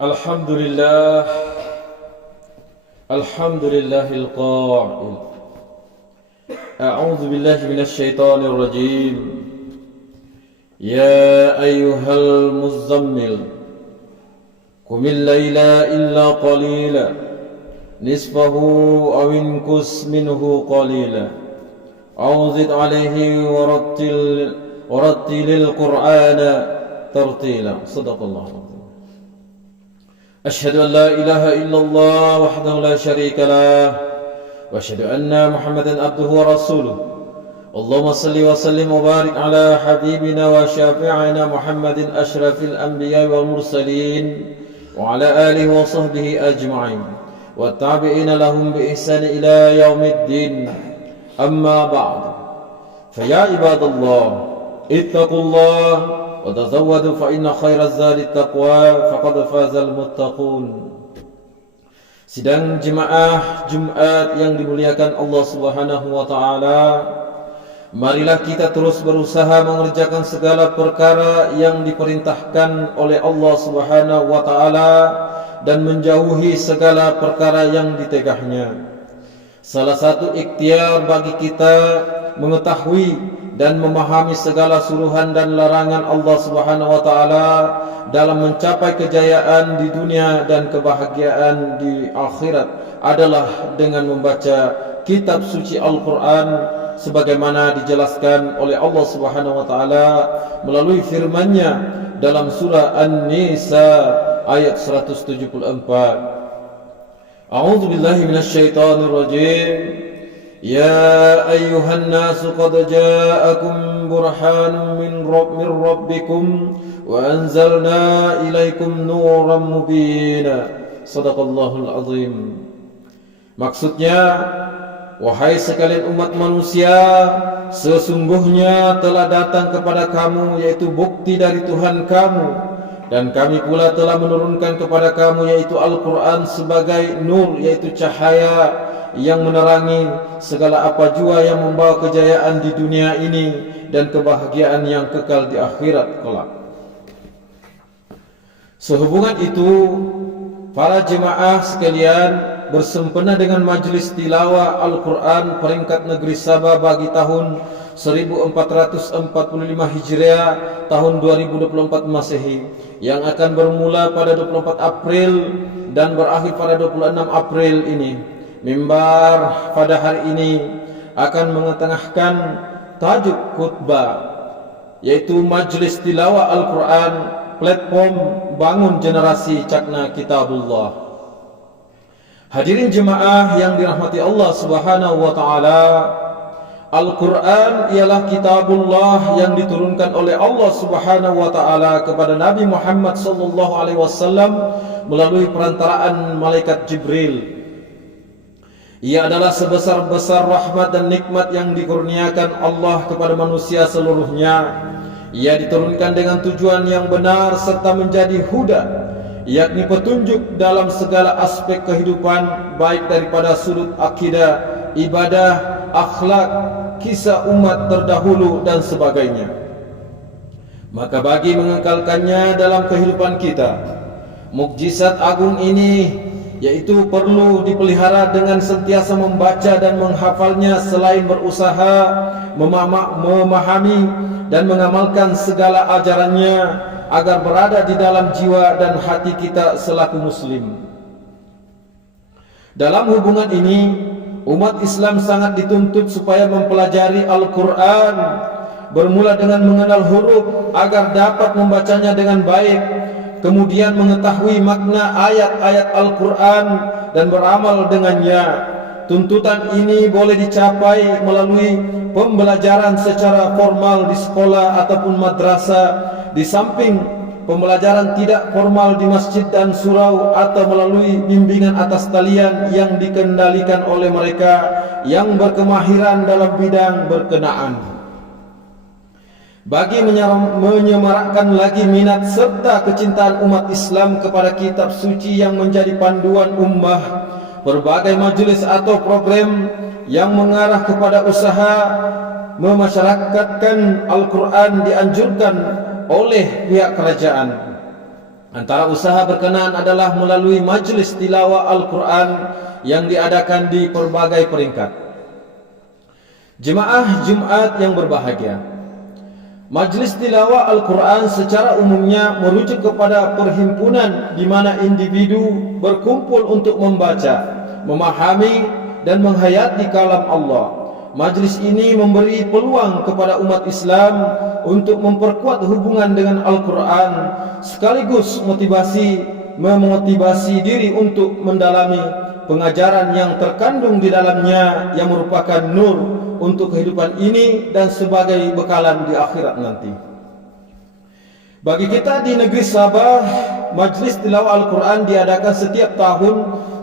Alhamdulillah, Alhamdulillahil qa'il. A'udzu billahi minasy syaithanir rajim. Ya ayyuhal muzammil, qumil laila illa qalila, nisfahu aw inqus minhu qalila, aw zid alayhi warattilil qur'ana tartila. Shadaqallah. أشهد أن لا إله إلا الله وحده لا شريك له وأشهد أن محمدا عبده ورسوله اللهم صل وسلم وبارك على حبيبنا وشافعنا محمد أشرف الأنبياء والمرسلين وعلى آله وصحبه أجمعين والتابعين لهم بإحسان إلى يوم الدين. أما بعد، فيا عباد الله اتقوا الله وتزودوا فإن خير الزاد التقوى فقد فاز المتقون. Sidang jemaah Jumat yang dimuliakan Allah Subhanahu wa taala, marilah kita terus berusaha mengerjakan segala perkara yang diperintahkan oleh Allah Subhanahu wa taala dan menjauhi segala perkara yang ditegahnya. Salah satu ikhtiar bagi kita mengetahui dan memahami segala suruhan dan larangan Allah Subhanahu wa taala dalam mencapai kejayaan di dunia dan kebahagiaan di akhirat adalah dengan membaca kitab suci Al-Qur'an sebagaimana dijelaskan oleh Allah Subhanahu wa taala melalui firman-Nya dalam surah An-Nisa ayat 174. A'udzu billahi minasy syaithanir rajim. Ya ayyuhan nasu qad ja'akum burhanun min rabbikum wa anzalna ilaikum nuran mubina. Shadaqallahul azim. Maksudnya, wahai sekalian umat manusia, sesungguhnya telah datang kepada kamu yaitu bukti dari Tuhan kamu, dan kami pula telah menurunkan kepada kamu yaitu Al-Quran sebagai nur, yaitu cahaya yang menerangi segala apa jua yang membawa kejayaan di dunia ini dan kebahagiaan yang kekal di akhirat kelak. Sehubungan itu, para jemaah sekalian bersempena dengan majlis tilawah Al-Quran peringkat negeri Sabah bagi tahun 1445 Hijriah tahun 2024 Masehi yang akan bermula pada 24 April dan berakhir pada 26 April ini. Mimbar pada hari ini akan mengetengahkan tajuk khutbah, yaitu Majlis Tilawah Al-Quran, platform bangun generasi cakna kitabullah. Hadirin jemaah yang dirahmati Allah Subhanahu wa taala, Al-Quran ialah kitabullah yang diturunkan oleh Allah Subhanahu wa taala kepada Nabi Muhammad sallallahu alaihi wasallam melalui perantaraan malaikat Jibril. Ia adalah sebesar-besar rahmat dan nikmat yang dikurniakan Allah kepada manusia seluruhnya. Ia diturunkan dengan tujuan yang benar serta menjadi huda, yakni petunjuk dalam segala aspek kehidupan, baik daripada sudut akidah, ibadah, akhlak, kisah umat terdahulu dan sebagainya. Maka bagi mengekalkannya dalam kehidupan kita, mukjizat agung ini yaitu perlu dipelihara dengan sentiasa membaca dan menghafalnya selain berusaha memahami dan mengamalkan segala ajarannya agar berada di dalam jiwa dan hati kita selaku muslim. Dalam hubungan ini, umat Islam sangat dituntut supaya mempelajari Al-Quran, bermula dengan mengenal huruf agar dapat membacanya dengan baik, kemudian mengetahui makna ayat-ayat Al-Quran dan beramal dengannya. Tuntutan ini boleh dicapai melalui pembelajaran secara formal di sekolah ataupun madrasah, di samping pembelajaran tidak formal di masjid dan surau, atau melalui bimbingan atas talian yang dikendalikan oleh mereka yang berkemahiran dalam bidang berkenaan. Bagi menyemarakkan lagi minat serta kecintaan umat Islam kepada kitab suci yang menjadi panduan ummah, berbagai majelis atau program yang mengarah kepada usaha memasyarakatkan Al-Quran dianjurkan oleh pihak kerajaan. Antara usaha berkenaan adalah melalui majlis tilawah Al-Quran yang diadakan di berbagai peringkat. Jemaah Jumat yang berbahagia, majlis tilawah Al-Quran secara umumnya merujuk kepada perhimpunan di mana individu berkumpul untuk membaca, memahami dan menghayati kalam Allah. Majlis ini memberi peluang kepada umat Islam untuk memperkuat hubungan dengan Al-Quran, sekaligus memotivasi diri untuk mendalami pengajaran yang terkandung di dalamnya, yang merupakan nur untuk kehidupan ini dan sebagai bekalan di akhirat nanti. Bagi kita di negeri Sabah, majlis tilawah Al-Quran diadakan setiap tahun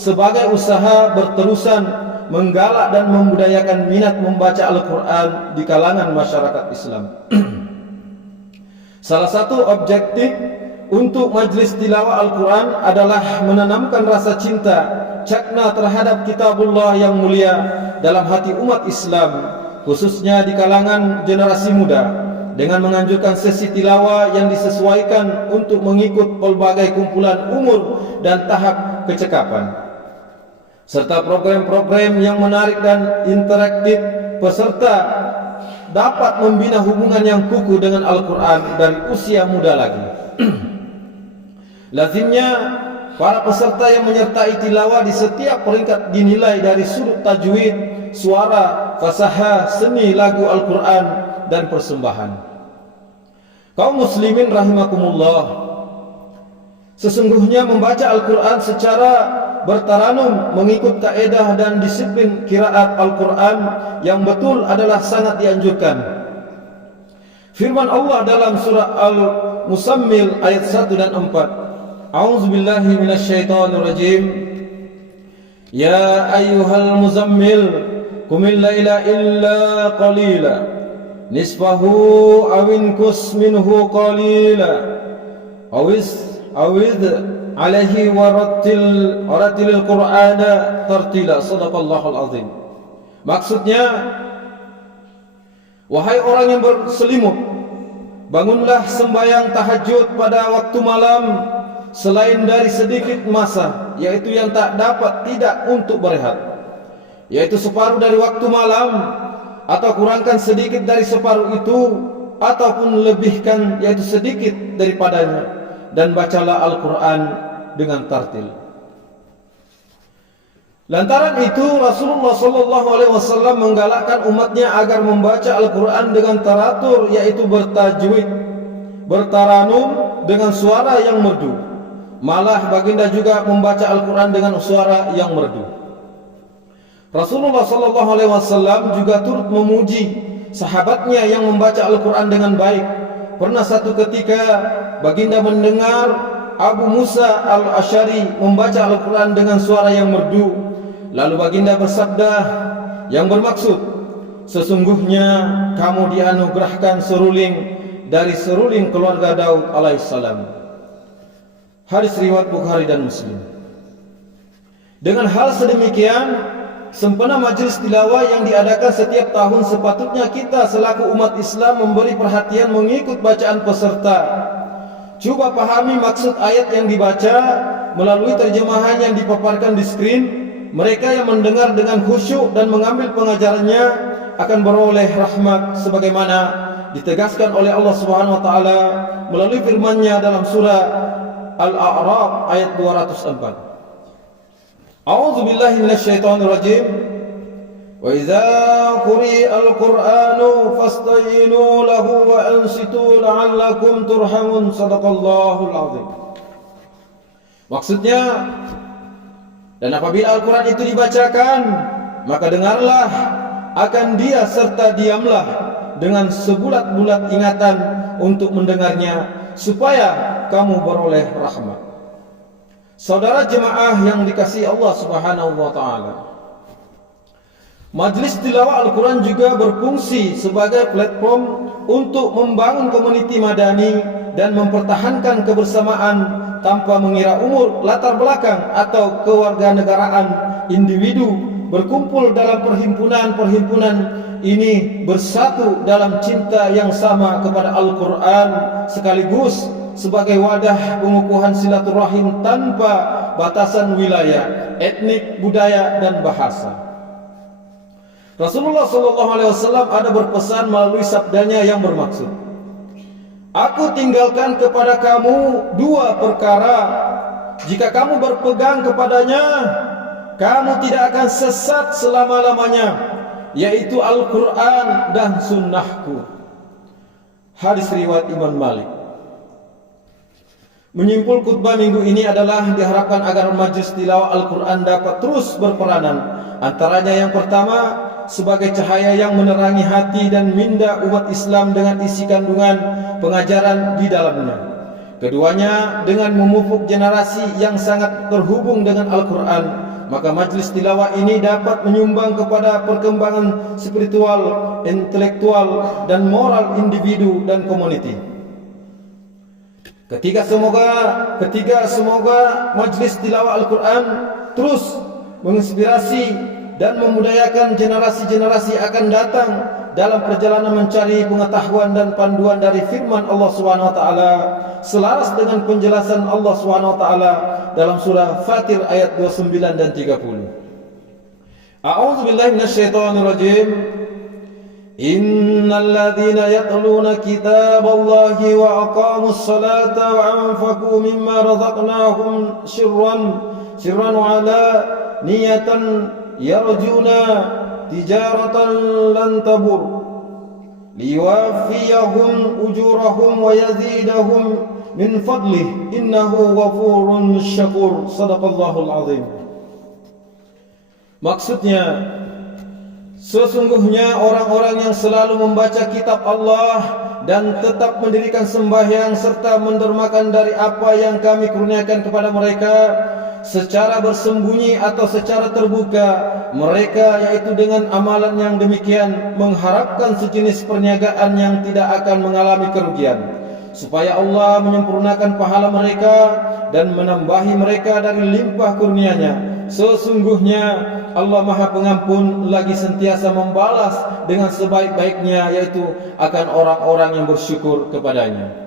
sebagai usaha berterusan menggalak dan membudayakan minat membaca Al-Quran di kalangan masyarakat Islam. Salah satu objektif untuk majlis tilawah Al-Quran adalah menanamkan rasa cinta, cakna terhadap kitabullah yang mulia dalam hati umat Islam, khususnya di kalangan generasi muda, dengan menganjurkan sesi tilawah yang disesuaikan untuk mengikut pelbagai kumpulan umur dan tahap kecekapan, serta program-program yang menarik dan interaktif. Peserta dapat membina hubungan yang kukuh dengan Al-Quran dari usia muda lagi. Lazimnya para peserta yang menyertai tilawah di setiap peringkat dinilai dari sudut tajwid, suara, fasahah, seni lagu Al-Quran dan persembahan. Kaum muslimin rahimakumullah, sesungguhnya membaca Al-Quran secara bertaranum mengikut kaedah dan disiplin qiraat Al-Quran yang betul adalah sangat dianjurkan. Firman Allah dalam surah Al-Muzammil ayat 1 dan 4. A'udzubillahi minasyaitonirrajim. Ya ayyuhal muzammil qumil laila illa qalila nisfahu aw inqus minhu qalila awid alaihi waratilil Qur'ana tartila. Shadaqallahul azim. Maksudnya, wahai orang yang berselimut, bangunlah sembahyang tahajud pada waktu malam selain dari sedikit masa, yaitu yang tak dapat tidak untuk berehat, yaitu separuh dari waktu malam, atau kurangkan sedikit dari separuh itu, ataupun lebihkan yaitu sedikit daripadanya, dan bacalah Al-Quran dengan tartil. Lantaran itu Rasulullah SAW menggalakkan umatnya agar membaca Al-Quran dengan taratur, yaitu bertajwid, bertaranum dengan suara yang merdu. Malah baginda juga membaca Al-Quran dengan suara yang merdu. Rasulullah SAW juga turut memuji sahabatnya yang membaca Al-Quran dengan baik. Pernah satu ketika baginda mendengar Abu Musa al-Asy'ari membaca Al-Quran dengan suara yang merdu. Lalu baginda bersabda yang bermaksud, sesungguhnya kamu dianugerahkan seruling dari seruling keluarga Daud alaihissalam. Hadis riwayat Bukhari dan Muslim. Dengan hal sedemikian, sempena majlis tilawah yang diadakan setiap tahun, sepatutnya kita selaku umat Islam memberi perhatian mengikut bacaan peserta. Cuba pahami maksud ayat yang dibaca melalui terjemahan yang dipaparkan di skrin. Mereka yang mendengar dengan khusyuk dan mengambil pengajarannya akan beroleh rahmat sebagaimana ditegaskan oleh Allah Subhanahu wa taala melalui firman-Nya dalam surah Al-A'raf ayat 204. A'udzu billahi minasyaitonir rajim. Wa idza quri'al Qur'anu fasta'inu lahu wa ansitu la'allakum turhamun. Shadaqallahul azim. Maksudnya, dan apabila Al-Quran itu dibacakan, maka dengarlah akan dia serta diamlah dengan sebulat-bulat ingatan untuk mendengarnya, supaya kamu beroleh rahmat. Saudara jemaah yang dikasihi Allah Subhanahu wa taala, majlis tilawah Al-Quran juga berfungsi sebagai platform untuk membangun komuniti madani dan mempertahankan kebersamaan tanpa mengira umur, latar belakang atau kewarganegaraan individu. Berkumpul dalam perhimpunan-perhimpunan ini bersatu dalam cinta yang sama kepada Al-Quran, sekaligus sebagai wadah pengukuhan silaturahim tanpa batasan wilayah, etnik, budaya, dan bahasa. Rasulullah SAW ada berpesan melalui sabdanya yang bermaksud, "Aku tinggalkan kepada kamu dua perkara. Jika kamu berpegang kepadanya, kamu tidak akan sesat selama-lamanya, yaitu Al-Quran dan Sunnahku." Hadis riwayat Imam Malik. Menyimpul khutbah minggu ini adalah diharapkan agar majlis tilawah Al-Quran dapat terus berperanan. Antaranya yang pertama, sebagai cahaya yang menerangi hati dan minda umat Islam dengan isi kandungan pengajaran di dalamnya. Keduanya, dengan memupuk generasi yang sangat terhubung dengan Al-Quran, maka majlis tilawah ini dapat menyumbang kepada perkembangan spiritual, intelektual, dan moral individu dan komuniti. Ketiga, semoga majlis tilawah Al-Quran terus menginspirasi dan memudayakan generasi-generasi akan datang dalam perjalanan mencari pengetahuan dan panduan dari firman Allah SWT, selaras dengan penjelasan Allah SWT dalam surah Fatir ayat 29 dan 30. A'udzu billahi minasyaitonir rajim. Innal ladzina yatluna kitaballahi wa aqamus salata wa anfaqu mimma razaqnahum sirran wa ala niyatan yarjuna tijaratan lan tabur liwafiyahum ujurahum wa yazidahum min fadlih innahu ghafurun syakur. Sadaqallahul azim. Maksudnya, sesungguhnya orang-orang yang selalu membaca kitab Allah dan tetap mendirikan sembahyang serta mendermakan dari apa yang kami kurniakan kepada mereka secara bersembunyi atau secara terbuka, mereka yaitu dengan amalan yang demikian mengharapkan sejenis perniagaan yang tidak akan mengalami kerugian, supaya Allah menyempurnakan pahala mereka dan menambahi mereka dari limpah kurnia-Nya. Sesungguhnya Allah Maha Pengampun lagi sentiasa membalas dengan sebaik-baiknya, yaitu akan orang-orang yang bersyukur kepadanya.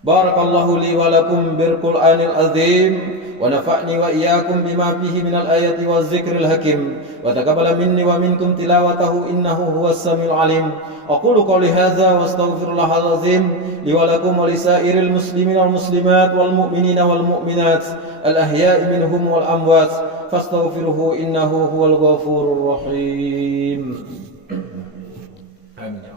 Barakallahu li wa lakum bil Qur'anil azim wa nafa'ni wa iyyakum bima fihi minal ayati waz zikril hakim wa taqabbala minni wa minkum tilawatahu innahu huwas samiul alim. Aqulu qawli hadza wa astaghfirullahal azim li wa lakum wa lisairil muslimin wal muslimat wal mu'minina wal mu'minat al ahya'i minhum wal amwat fastaghfiruhu innahu huwal ghafurur rahim. Amin.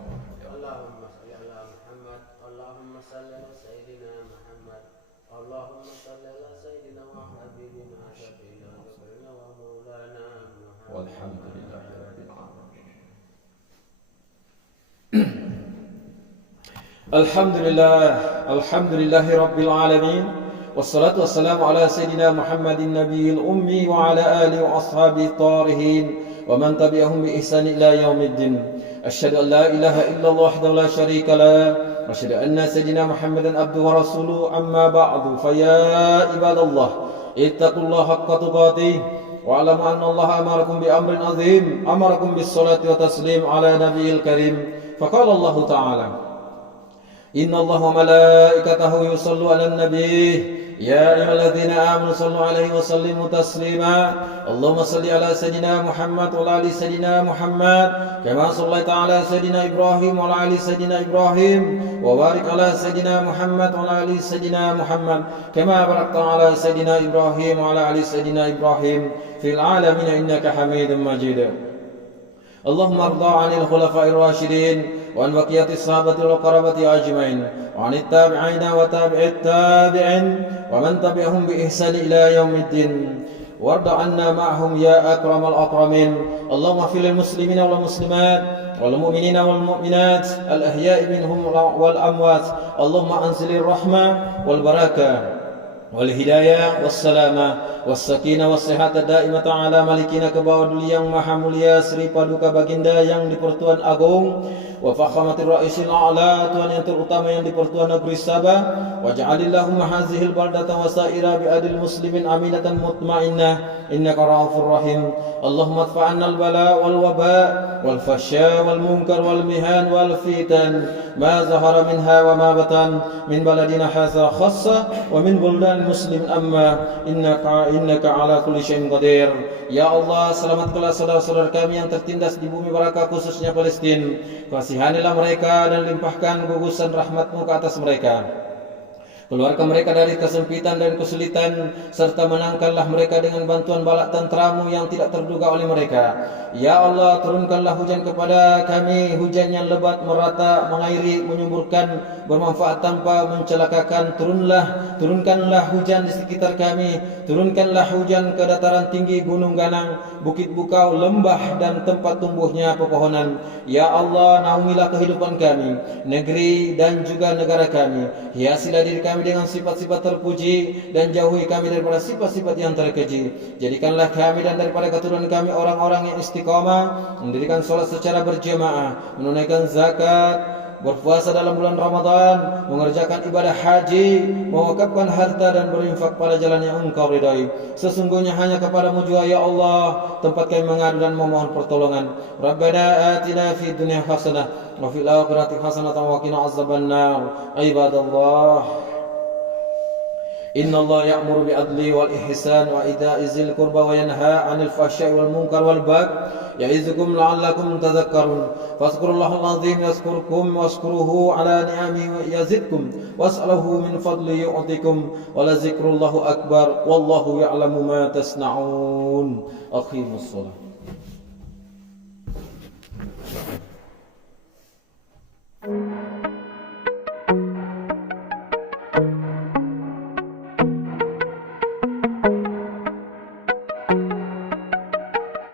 Alhamdulillahi Rabbil Alamin. Wassalatu wassalamu ala Sayyidina Muhammadin Nabiyil Ummi wa ala alihi wa ashabihi tarihin wa man tabi'ahum bi ihsan ila yaumiddin. Asyhadu an la ilaha illallah wahdahu la syarika lah wa asyhadu anna Sayyidina Muhammadan abduhu wa rasuluhu. Amma ba'du, fa ya ibadallah ittaqullaha haqqa tuqatih wa alamu anna Allah amarakum bi amrin azim, amarakum bis salati wa taslim ala nabiyil karim. Faqala Allah ta'ala, inna Allah wa malaikatahu yusallu ala nabi ya ayyuhalladzina amanu sallu alaihi wa sallimu taslima. Allahumma salli ala sayyidina Muhammad wa ala ali sayyidina Muhammad kama sallaita ala sayyidina Ibrahim wa ala ali sayyidina Ibrahim wa barik ala sayyidina Muhammad wa ala ali sayyidina Muhammad kama barakta ala sayyidina Ibrahim wa ala ali sayyidina Ibrahim fil alamin innaka Hamidum Majid. Allahumma arda 'anil khulafa'ir rasyidin wa an baqiyatis sahabati wal qarabati ajmain wa 'anit tabi'ina wa tabi'it tabi'in wa man tabi'ahum bi ihsan ila yaumiddin warda 'anna ma'hum ya akramal akramin. Allahumma fil muslimina wal muslimat wal mu'minina wal mu'minat al ahya'i minhum wal amwat. Allahumma anzilir rahmah wal barakah والهداية والسلامة والsakinah والsehat daimah ala malikina kebawa duli yang maha mulia Sri Paduka Baginda yang di Pertuan Agung wa fakhamatir raisil a'la Tuhan yang terutama yang di Pertuan Negeri Sabah waj'alillahumma hazihil baldatan wa sa'ira bi'adil muslimin aminatan mutmainnah innaka ra'ufur rahim Allahumma adfa'anna al-bala wal waba wal fasya wal munkar wal mihan wal fitan ma zahara minha wa ma batan min baladina hadza khassa wa min buldan muslim amma innaka ala kulli syai'in qadir. Ya Allah, selamatkanlah saudara-saudara kami yang tertindas di bumi Barakah khususnya Palestina. Kasihanilah mereka dan limpahkan gugusan rahmat-Mu ke atas mereka. Keluarkan mereka dari kesempitan dan kesulitan serta menangkanlah mereka dengan bantuan balak tentera-Mu yang tidak terduga oleh mereka. Ya Allah, turunkanlah hujan kepada kami, hujan yang lebat, merata, mengairi, menyuburkan, bermanfaat tanpa mencelakakan. Turunkanlah hujan di sekitar kami. Turunkanlah hujan ke dataran tinggi, gunung ganang, bukit bukau, lembah dan tempat tumbuhnya pepohonan. Ya Allah, naungilah kehidupan kami, negeri dan juga negara kami. Hiasilah diri kami dengan sifat-sifat terpuji dan jauhi kami daripada sifat-sifat yang terkeji. Jadikanlah kami dan daripada keturunan kami orang-orang yang istiqamah, mendirikan solat secara berjamaah, menunaikan zakat, berpuasa dalam bulan Ramadan, mengerjakan ibadah haji, mewakafkan harta dan berinfak pada jalan yang Engkau ridai. Sesungguhnya hanya kepadamu jua ya Allah tempat kami mengadu dan memohon pertolongan. Rabbana atina fid dunya hasanah wa fil akhirati hasanah wa qina azabannar. Ibadallah, Inna Allah ya'muru bi'adli wal ihsan wa ita'i zil qurba wa yanha 'anil fahsya'i wal munkar wal baghi ya'izukum la'allakum tadhakkarun. Fadhkurullahal 'azim yazkurkum washkuruhu 'ala ni'amihi yazidkum was'aluhu min fadli yu'tikum wa la zikrullahu akbar wallahu ya'lamu ma tasna'un. Aqimus shalah.